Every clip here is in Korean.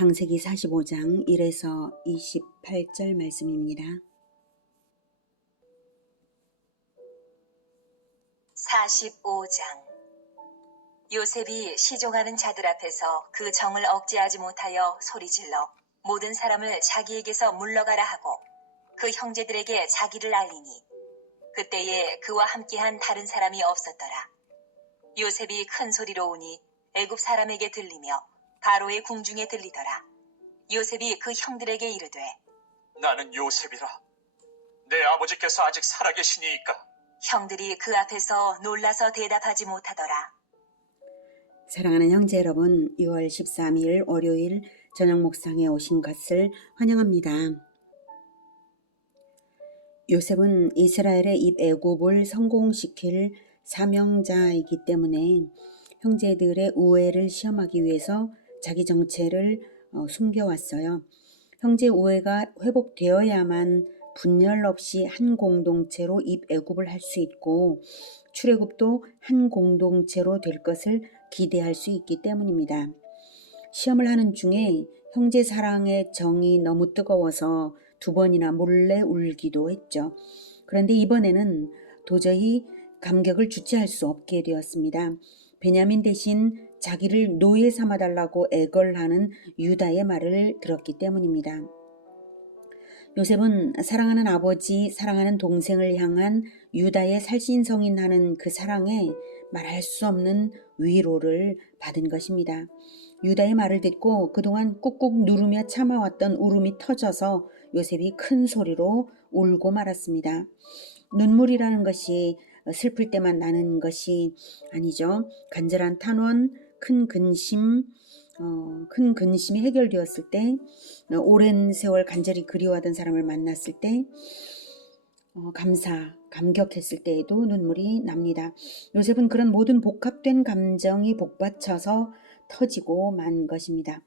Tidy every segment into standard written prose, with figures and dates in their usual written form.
창세기 45장 1에서 28절 말씀입니다. 45장. 요셉이 시종하는 자들 앞에서 그 정을 억제하지 못하여 소리질러 모든 사람을 자기에게서 물러가라 하고 그 형제들에게 자기를 알리니 그때에 그와 함께한 다른 사람이 없었더라. 요셉이 큰 소리로 우니 애굽 사람에게 들리며 바로의 궁중에 들리더라. 요셉이 그 형들에게 이르되 나는 요셉이라. 내 아버지께서 아직 살아계시니이까. 형들이 그 앞에서 놀라서 대답하지 못하더라. 사랑하는 형제 여러분, 6월 13일 월요일 저녁 목상에 오신 것을 환영합니다. 요셉은 이스라엘의 입애굽을 성공시킬 사명자이기 때문에 형제들의 우애를 시험하기 위해서 자기 정체를 숨겨왔어요. 형제 우애가 회복되어야만 분열 없이 한 공동체로 입애굽을 할 수 있고 출애굽도 한 공동체로 될 것을 기대할 수 있기 때문입니다. 시험을 하는 중에 형제 사랑의 정이 너무 뜨거워서 2번이나 몰래 울기도 했죠. 그런데 이번에는 도저히 감격을 주체할 수 없게 되었습니다. 베냐민 대신 자기를 노예 삼아달라고 애걸하는 유다의 말을 들었기 때문입니다. 요셉은 사랑하는 아버지, 사랑하는 동생을 향한 유다의 살신성인하는 그 사랑에 말할 수 없는 위로를 받은 것입니다. 유다의 말을 듣고 그동안 꾹꾹 누르며 참아왔던 울음이 터져서 요셉이 큰 소리로 울고 말았습니다. 눈물이라는 것이 슬플 때만 나는 것이 아니죠. 간절한 탄원, 큰 근심이 해결되었을 때, 오랜 세월 간절히 그리워하던 사람을 만났을 때, 감격했을 때에도 눈물이 납니다. 요셉은 그런 모든 복합된 감정이 복받쳐서 터지고 만 것입니다.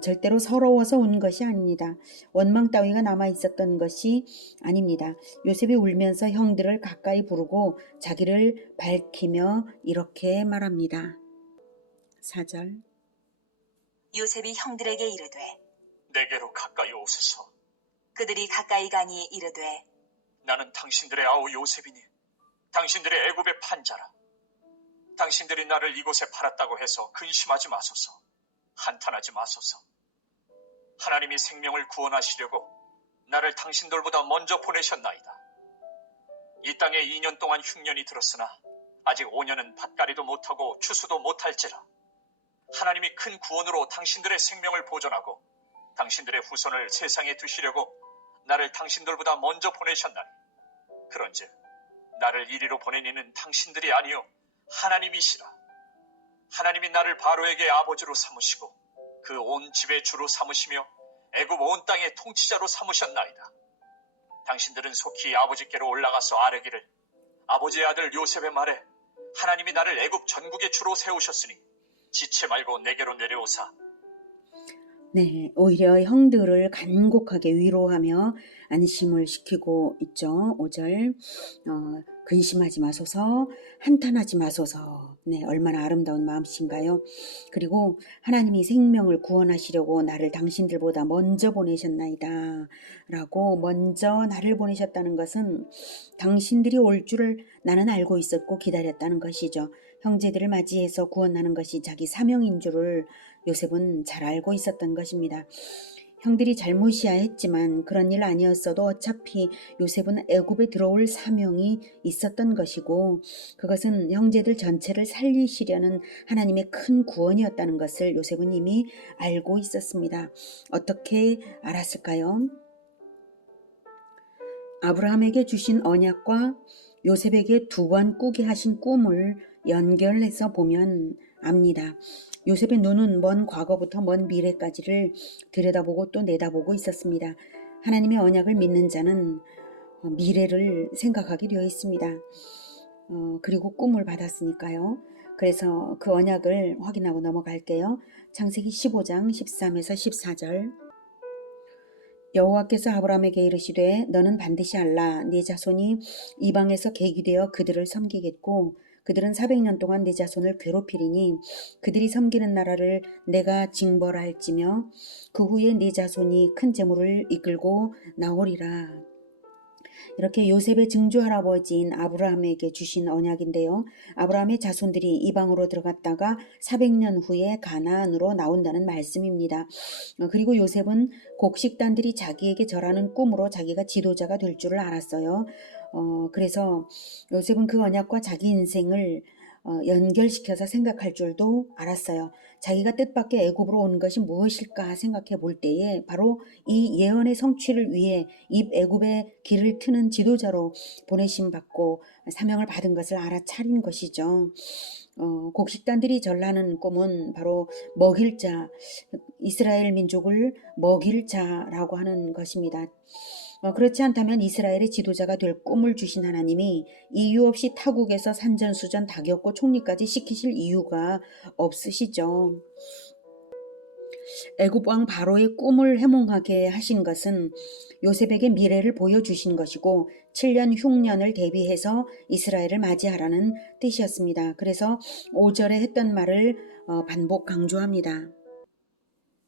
절대로 서러워서 운 것이 아닙니다. 원망 따위가 남아있었던 것이 아닙니다. 요셉이 울면서 형들을 가까이 부르고 자기를 밝히며 이렇게 말합니다. 4절. 요셉이 형들에게 이르되 내게로 가까이 오소서. 그들이 가까이 가니 이르되 나는 당신들의 아우 요셉이니 당신들의 애굽의 판자라. 당신들이 나를 이곳에 팔았다고 해서 근심하지 마소서. 한탄하지 마소서. 하나님이 생명을 구원하시려고 나를 당신들보다 먼저 보내셨나이다. 이 땅에 2년 동안 흉년이 들었으나 아직 5년은 밭갈이도 못하고 추수도 못할지라. 하나님이 큰 구원으로 당신들의 생명을 보존하고 당신들의 후손을 세상에 두시려고 나를 당신들보다 먼저 보내셨나니 그런즉 나를 이리로 보낸 이는 당신들이 아니요 하나님이시라. 하나님이 나를 바로에게 아버지로 삼으시고 그 온 집의 주로 삼으시며 애굽 온 땅의 통치자로 삼으셨나이다. 당신들은 속히 아버지께로 올라가서 아뢰기를 아버지의 아들 요셉의 말에 하나님이 나를 애굽 전국의 주로 세우셨으니 지체 말고 내게로 내려오사. 네, 오히려 형들을 간곡하게 위로하며 안심을 시키고 있죠. 5절. 근심하지 마소서, 한탄하지 마소서. 네, 얼마나 아름다운 마음이신가요? 그리고 하나님이 생명을 구원하시려고 나를 당신들보다 먼저 보내셨나이다. 라고 먼저 나를 보내셨다는 것은 당신들이 올 줄을 나는 알고 있었고 기다렸다는 것이죠. 형제들을 맞이해서 구원하는 것이 자기 사명인 줄을 요셉은 잘 알고 있었던 것입니다. 형들이 잘못이야 했지만 그런 일 아니었어도 어차피 요셉은 애굽에 들어올 사명이 있었던 것이고 그것은 형제들 전체를 살리시려는 하나님의 큰 구원이었다는 것을 요셉은 이미 알고 있었습니다. 어떻게 알았을까요? 아브라함에게 주신 언약과 요셉에게 2번 꾸게 하신 꿈을 연결해서 보면 압니다. 요셉의 눈은 먼 과거부터 먼 미래까지를 들여다보고 또 내다보고 있었습니다. 하나님의 언약을 믿는 자는 미래를 생각하게 되어 있습니다. 그리고 꿈을 받았으니까요. 그래서 그 언약을 확인하고 넘어갈게요. 창세기 15장 13에서 14절. 여호와께서 아브라함에게 이르시되 너는 반드시 알라 네 자손이 이방에서 계기되어 그들을 섬기겠고 그들은 400년 동안 내 자손을 괴롭히리니 그들이 섬기는 나라를 내가 징벌할지며 그 후에 네 자손이 큰 재물을 이끌고 나오리라. 이렇게 요셉의 증조 할아버지인 아브라함에게 주신 언약인데요. 아브라함의 자손들이 이방으로 들어갔다가 400년 후에 가나안으로 나온다는 말씀입니다. 그리고 요셉은 곡식단들이 자기에게 절하는 꿈으로 자기가 지도자가 될 줄을 알았어요. 그래서 요셉은 그 언약과 자기 인생을 연결시켜서 생각할 줄도 알았어요. 자기가 뜻밖의 애굽으로 온 것이 무엇일까 생각해 볼 때에 바로 이 예언의 성취를 위해 이 애굽의 길을 트는 지도자로 보내심 받고 사명을 받은 것을 알아차린 것이죠. 곡식단들이 전하는 꿈은 바로 먹일 자, 이스라엘 민족을 먹일 자라고 하는 것입니다. 그렇지 않다면 이스라엘의 지도자가 될 꿈을 주신 하나님이 이유 없이 타국에서 산전수전 다 겪고 총리까지 시키실 이유가 없으시죠. 애굽 왕 바로의 꿈을 해몽하게 하신 것은 요셉에게 미래를 보여주신 것이고 7년 흉년을 대비해서 이스라엘을 맞이하라는 뜻이었습니다. 그래서 5절에 했던 말을 반복 강조합니다.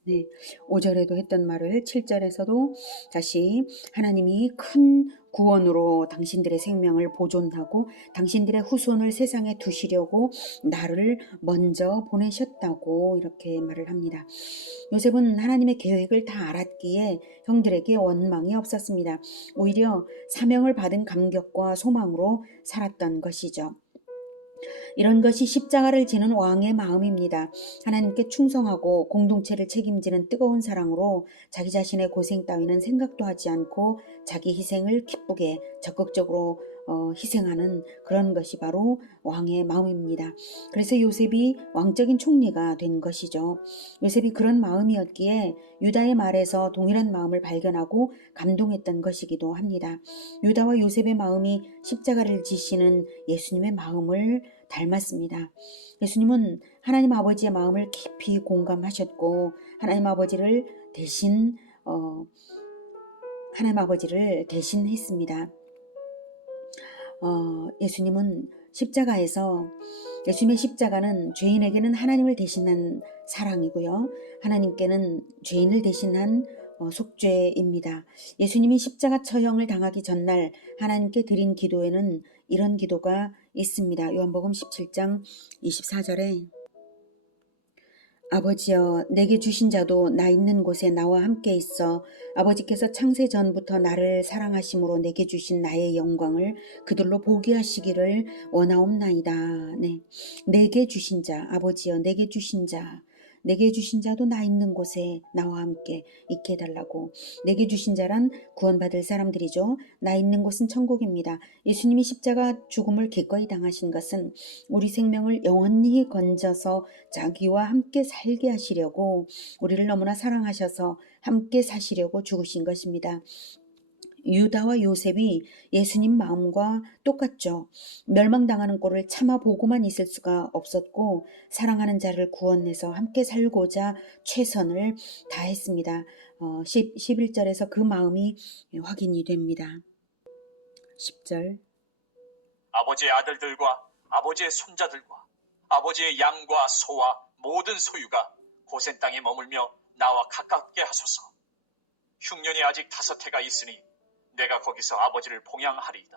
네, 5절에도 했던 말을 7절에서도 다시 하나님이 큰 구원으로 당신들의 생명을 보존하고 당신들의 후손을 세상에 두시려고 나를 먼저 보내셨다고 이렇게 말을 합니다. 요셉은 하나님의 계획을 다 알았기에 형들에게 원망이 없었습니다. 오히려 사명을 받은 감격과 소망으로 살았던 것이죠. 이런 것이 십자가를 지는 왕의 마음입니다. 하나님께 충성하고 공동체를 책임지는 뜨거운 사랑으로 자기 자신의 고생 따위는 생각도 하지 않고 자기 희생을 기쁘게 적극적으로 희생하는 그런 것이 바로 왕의 마음입니다. 그래서 요셉이 왕적인 총리가 된 것이죠. 요셉이 그런 마음이었기에 유다의 말에서 동일한 마음을 발견하고 감동했던 것이기도 합니다. 유다와 요셉의 마음이 십자가를 지시는 예수님의 마음을 닮았습니다. 예수님은 하나님 아버지의 마음을 깊이 공감하셨고 하나님 아버지를 대신했습니다. 예수님은 예수님의 십자가는 죄인에게는 하나님을 대신한 사랑이고요. 하나님께는 죄인을 대신한 속죄입니다. 예수님이 십자가 처형을 당하기 전날 하나님께 드린 기도에는 이런 기도가 있습니다. 요한복음 17장 24절에 아버지여 내게 주신 자도 나 있는 곳에 나와 함께 있어 아버지께서 창세 전부터 나를 사랑하심으로 내게 주신 나의 영광을 그들로 보게 하시기를 원하옵나이다. 네, 내게 주신 자, 아버지여 내게 주신 자도 나 있는 곳에 나와 함께 있게 해달라고. 내게 주신 자란 구원받을 사람들이죠. 나 있는 곳은 천국입니다. 예수님이 십자가 죽음을 기꺼이 당하신 것은 우리 생명을 영원히 건져서 자기와 함께 살게 하시려고 우리를 너무나 사랑하셔서 함께 사시려고 죽으신 것입니다. 유다와 요셉이 예수님 마음과 똑같죠. 멸망당하는 꼴을 참아보고만 있을 수가 없었고 사랑하는 자를 구원해서 함께 살고자 최선을 다했습니다. 11절에서 그 마음이 확인이 됩니다. 10절 아버지의 아들들과 아버지의 손자들과 아버지의 양과 소와 모든 소유가 고센 땅에 머물며 나와 가깝게 하소서. 흉년이 아직 5해가 있으니 내가 거기서 아버지를 봉양하리이다.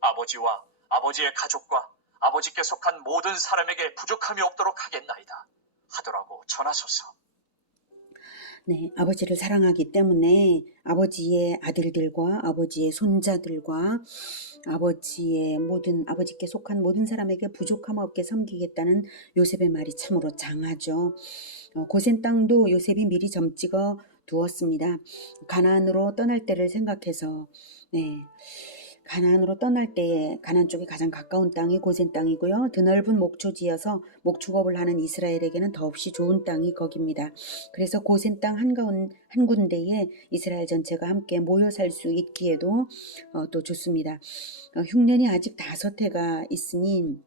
아버지와 아버지의 가족과 아버지께 속한 모든 사람에게 부족함이 없도록 하겠나이다. 하더라고 전하소서. 네, 아버지를 사랑하기 때문에 아버지의 아들들과 아버지의 손자들과 아버지께 속한 모든 사람에게 부족함 없게 섬기겠다는 요셉의 말이 참으로 장하죠. 고센 땅도 요셉이 미리 점찍어 두었습니다. 가나안으로 떠날 때를 생각해서 가나안으로 떠날 때에 가나안 쪽에 가장 가까운 땅이 고센 땅이고요. 드넓은 목초지여서 목축업을 하는 이스라엘에게는 더없이 좋은 땅이 거기입니다. 그래서 고센 땅 한 군데에 이스라엘 전체가 함께 모여 살 수 있기에도 또 좋습니다. 흉년이 아직 5해가 있으니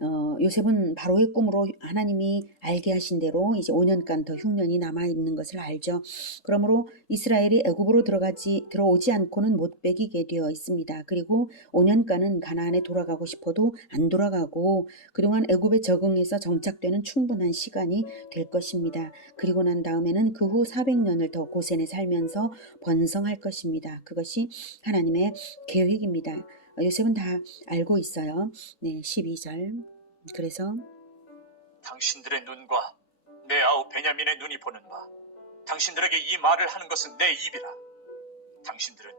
요셉은 바로의 꿈으로 하나님이 알게 하신 대로 이제 5년간 더 흉년이 남아 있는 것을 알죠. 그러므로 이스라엘이 애굽으로 들어오지 않고는 못 배기게 되어 있습니다. 그리고 5년간은 가나안에 돌아가고 싶어도 안 돌아가고 그동안 애굽에 적응해서 정착되는 충분한 시간이 될 것입니다. 그리고 난 다음에는 그 후 400년을 더 고센에 살면서 번성할 것입니다. 그것이 하나님의 계획입니다. 요셉은 다 알고 있어요. 네, 12절. 그래서 당신들의 눈과 내 아우 베냐민의 눈이 보는 바 당신들에게 이 말을 하는 것은 내 입이라. 당신들은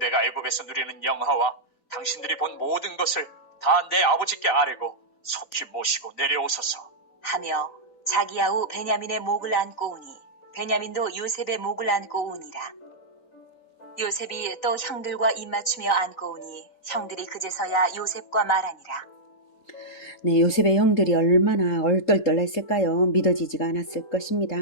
내가 애굽에서 누리는 영화와 당신들이 본 모든 것을 다 내 아버지께 아뢰고 속히 모시고 내려오소서 하며 자기 아우 베냐민의 목을 안고 오니 베냐민도 요셉의 목을 안고 오니라. 요셉이 또 형들과 입맞추며 안고 오니 형들이 그제서야 요셉과 말하니라. 네, 요셉의 형들이 얼마나 얼떨떨했을까요? 믿어지지가 않았을 것입니다.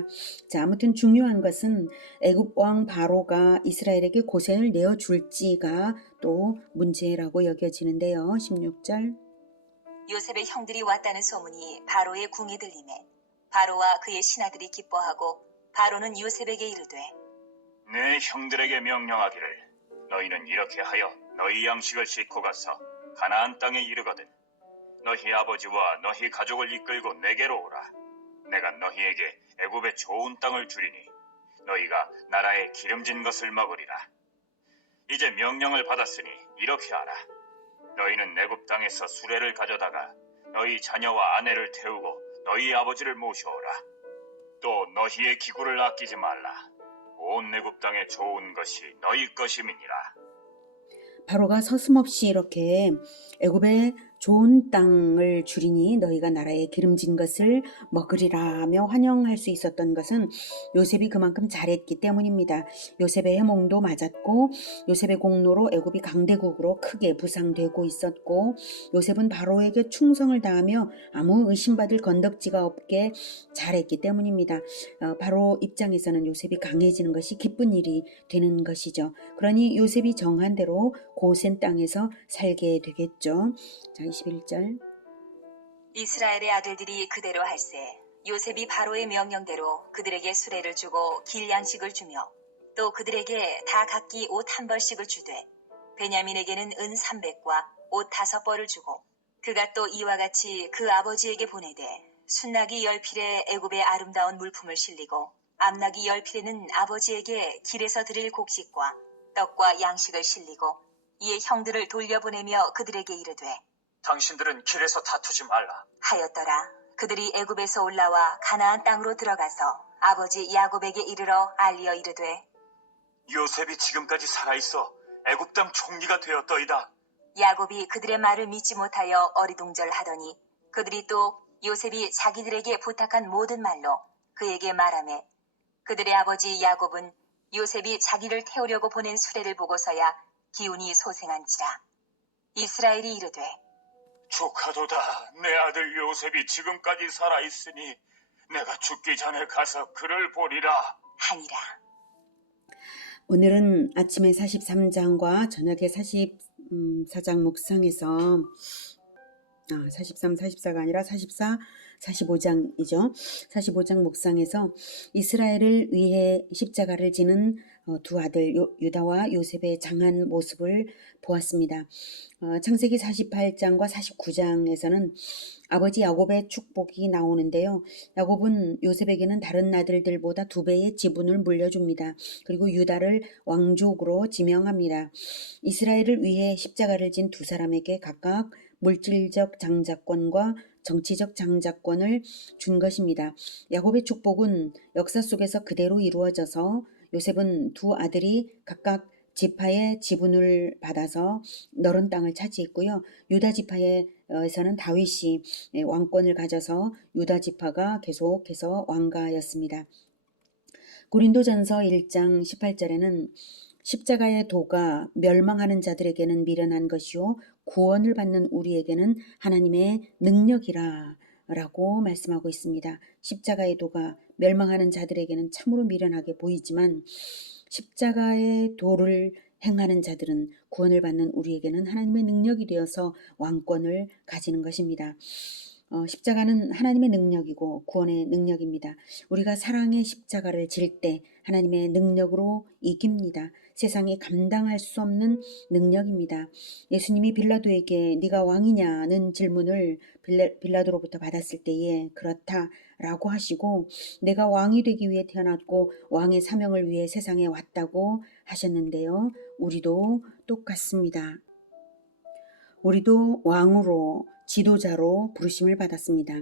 자, 아무튼 중요한 것은 애굽 왕 바로가 이스라엘에게 고센을 내어줄지가 또 문제라고 여겨지는데요. 16절. 요셉의 형들이 왔다는 소문이 바로의 궁에 들리매 바로와 그의 신하들이 기뻐하고 바로는 요셉에게 이르되 내 형들에게 명령하기를 너희는 이렇게 하여 너희 양식을 싣고 가서 가나안 땅에 이르거든 너희 아버지와 너희 가족을 이끌고 내게로 오라. 내가 너희에게 애굽의 좋은 땅을 주리니 너희가 나라의 기름진 것을 먹으리라. 이제 명령을 받았으니 이렇게 하라. 너희는 애굽 땅에서 수레를 가져다가 너희 자녀와 아내를 태우고 너희 아버지를 모셔오라. 또 너희의 기구를 아끼지 말라. 온 애굽 땅에 좋은 것이 너희 것임이니라. 바로가 서슴없이 이렇게 애굽의 좋은 땅을 주리니 너희가 나라의 기름진 것을 먹으리라 하며 환영할 수 있었던 것은 요셉이 그만큼 잘했기 때문입니다. 요셉의 해몽도 맞았고 요셉의 공로로 애굽이 강대국으로 크게 부상되고 있었고 요셉은 바로에게 충성을 다하며 아무 의심받을 건덕지가 없게 잘했기 때문입니다. 바로 입장에서는 요셉이 강해지는 것이 기쁜 일이 되는 것이죠. 그러니 요셉이 정한 대로 고센 땅에서 살게 되겠죠. 자, 21절. 이스라엘의 아들들이 그대로 할세 요셉이 바로의 명령대로 그들에게 수레를 주고 길 양식을 주며 또 그들에게 다 각기 옷 한 벌씩을 주되 베냐민에게는 은 300과 옷 5벌을 주고 그가 또 이와 같이 그 아버지에게 보내되 순나기 10필에 애굽의 아름다운 물품을 실리고 암나기 10필에는 아버지에게 길에서 드릴 곡식과 떡과 양식을 실리고 이에 형들을 돌려보내며 그들에게 이르되 당신들은 길에서 다투지 말라. 하였더라. 그들이 애굽에서 올라와 가나안 땅으로 들어가서 아버지 야곱에게 이르러 알리어 이르되 요셉이 지금까지 살아있어 애굽 땅 총리가 되었더이다. 야곱이 그들의 말을 믿지 못하여 어리둥절하더니 그들이 또 요셉이 자기들에게 부탁한 모든 말로 그에게 말하매 그들의 아버지 야곱은 요셉이 자기를 태우려고 보낸 수레를 보고서야 기운이 소생한지라. 이스라엘이 이르되 조카도다. 내 아들 요셉이 지금까지 살아있으니 내가 죽기 전에 가서 그를 보리라. 하니라. 오늘은 아침에 43장과 저녁에 44장 묵상에서 43, 44가 아니라 44, 45장이죠. 45장 묵상에서 이스라엘을 위해 십자가를 지는 두 아들 유다와 요셉의 장한 모습을 보았습니다. 창세기 48장과 49장에서는 아버지 야곱의 축복이 나오는데요. 야곱은 요셉에게는 다른 아들들보다 2배의 지분을 물려줍니다. 그리고 유다를 왕족으로 지명합니다. 이스라엘을 위해 십자가를 진 두 사람에게 각각 물질적 장자권과 정치적 장자권을 준 것입니다. 야곱의 축복은 역사 속에서 그대로 이루어져서 요셉은 두 아들이 각각 지파의 지분을 받아서 넓은 땅을 차지했고요. 유다 지파에서는 다윗이 왕권을 가져서 유다 지파가 계속해서 왕가였습니다. 고린도전서 1장 18절에는 십자가의 도가 멸망하는 자들에게는 미련한 것이요 구원을 받는 우리에게는 하나님의 능력이라 라고 말씀하고 있습니다. 십자가의 도가 멸망하는 자들에게는 참으로 미련하게 보이지만 십자가의 도를 행하는 자들은 구원을 받는 우리에게는 하나님의 능력이 되어서 왕권을 가지는 것입니다. 십자가는 하나님의 능력이고 구원의 능력입니다. 우리가 사랑의 십자가를 질 때 하나님의 능력으로 이깁니다. 세상이 감당할 수 없는 능력입니다. 예수님이 빌라도에게 네가 왕이냐는 질문을 빌라도로부터 받았을 때에 그렇다라고 하시고 내가 왕이 되기 위해 태어났고 왕의 사명을 위해 세상에 왔다고 하셨는데요. 우리도 똑같습니다. 우리도 왕으로 지도자로 부르심을 받았습니다.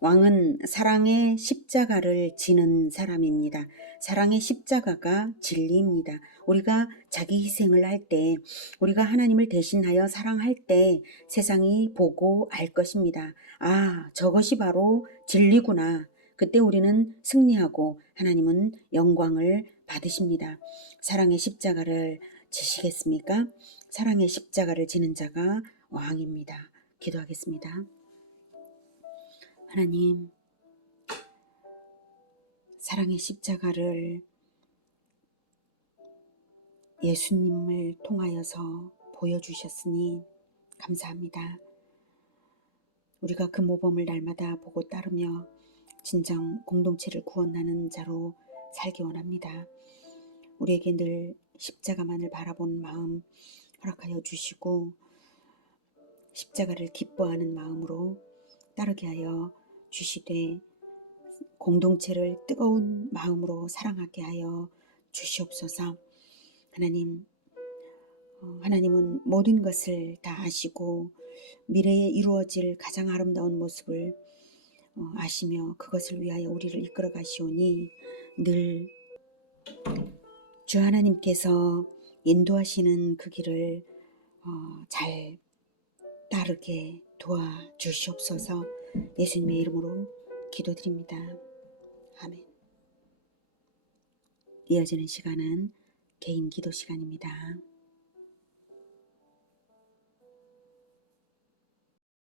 왕은 사랑의 십자가를 지는 사람입니다. 사랑의 십자가가 진리입니다. 우리가 자기 희생을 할 때, 우리가 하나님을 대신하여 사랑할 때 세상이 보고 알 것입니다. 아, 저것이 바로 진리구나. 그때 우리는 승리하고 하나님은 영광을 받으십니다. 사랑의 십자가를 지시겠습니까? 사랑의 십자가를 지는 자가 왕입니다. 기도하겠습니다. 하나님, 사랑의 십자가를 예수님을 통하여서 보여주셨으니 감사합니다. 우리가 그 모범을 날마다 보고 따르며 진정 공동체를 구원하는 자로 살기 원합니다. 우리에게 늘 십자가만을 바라보는 마음 허락하여 주시고 십자가를 기뻐하는 마음으로 따르게 하여 주시되 공동체를 뜨거운 마음으로 사랑하게 하여 주시옵소서. 하나님, 하나님은 모든 것을 다 아시고 미래에 이루어질 가장 아름다운 모습을 아시며 그것을 위하여 우리를 이끌어 가시오니 늘 주 하나님께서 인도하시는 그 길을 잘 따르게 도와주시옵소서. 예수님의 이름으로 기도드립니다. 아멘. 이어지는 시간은 개인 기도 시간입니다.